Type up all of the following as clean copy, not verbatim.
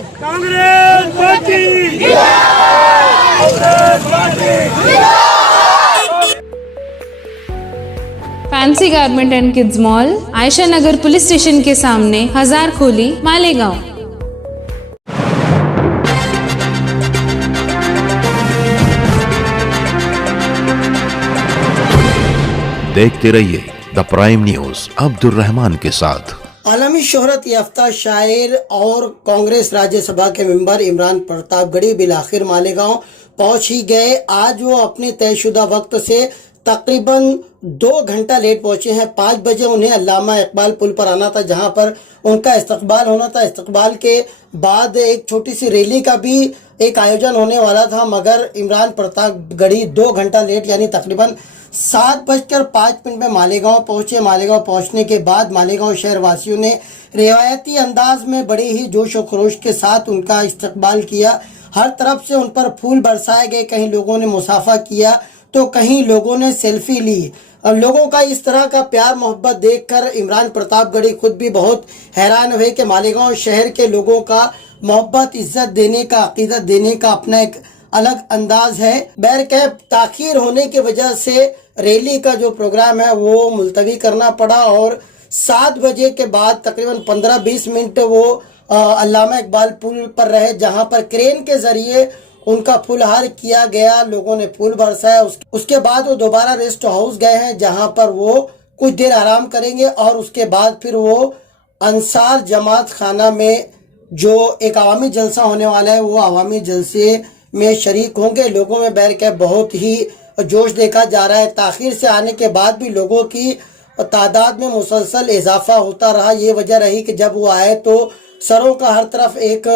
Congress party fancy garment and kids mall, Ayesha Nagar police station के सामने, हजार खोली, मालेगांव। देखते रहिए the prime news Abdul Rahman के साथ। आलमी शोहरत याफ्ता शायर और कांग्रेस राज्यसभा के मेंबर इमरान प्रतापगढ़ी बिलाखिर मालेगांव पहुंच ही गए। आज वो अपने तयशुदा वक्त से तकरीबन 2 घंटा लेट पहुंचे हैं। 5 बजे उन्हें अल्लामा इकबाल पुल पर आना था, जहां पर उनका इस्तकबाल होना था। इस्तकबाल के बाद एक छोटी सी रैली का भी एक आयोजन होने वाला था, मगर इमरान प्रतापगढ़ी 2 घंटा लेट यानी तकरीबन 7:05 में मालेगांव पहुंचे। मालेगांव पहुंचने के बाद मालेगांव शहर वासियों ने रिवायती अंदाज में बड़े ही जोश और खरोश के साथ उनका इस्तकबाल किया। हर तरफ से उन पर फूल बरसाए गए। कहीं लोगों ने मुसाफा किया तो कहीं लोगों ने सेल्फी ली। अब लोगों का इस तरह का प्यार मोहब्बत देखकर इमरान प्रतापगढ़ी खुद भी बहुत हैरान हुए कि मालेगांव शहर के लोगों का मोहब्बत, इज्जत देने का, अकीदत देने का अपना एक अलग अंदाज है। बहरकैफ ताखीर होने की वजह से रैली का जो प्रोग्राम है वो मुलतवी करना पड़ा और 7 बजे के बाद तकरीबन 15-20 मिनट वो अल्लामा इकबाल पुल पर रहे, जहां पर क्रेन के जरिए उनका फुलहार किया गया। लोगों ने फूल बरसाया। उसके बाद वो दोबारा रेस्ट हाउस गए हैं, जहां पर वो कुछ देर आराम करेंगे और उसके बाद फिर वो अंसार जमात खाना में जो एक अवामी जलसा होने वाला है वो अवामी जलसे में शरीक होंगे। लोगों में बहरकैफ बहुत ही जोश देखा जा रहा है। ताखीर से आने के बाद भी लोगों की तादाद में मुसलसल इजाफा होता रहा। ये वजह रही कि जब वो आए तो सरों का हर तरफ एक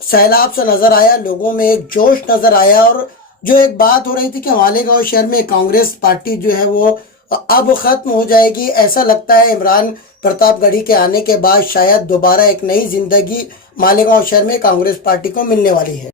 सैलाब सा नजर आया, लोगों में एक जोश नजर आया। और जो एक बात हो रही थी कि मालेगांव शहर में कांग्रेस पार्टी जो है वो अब खत्म हो जाएगी, ऐसा लगता है इमरान प्रतापगढ़ी के आने के बाद शायद दोबारा एक नई जिंदगी मालेगांव शहर में कांग्रेस पार्टी को मिलने वाली है।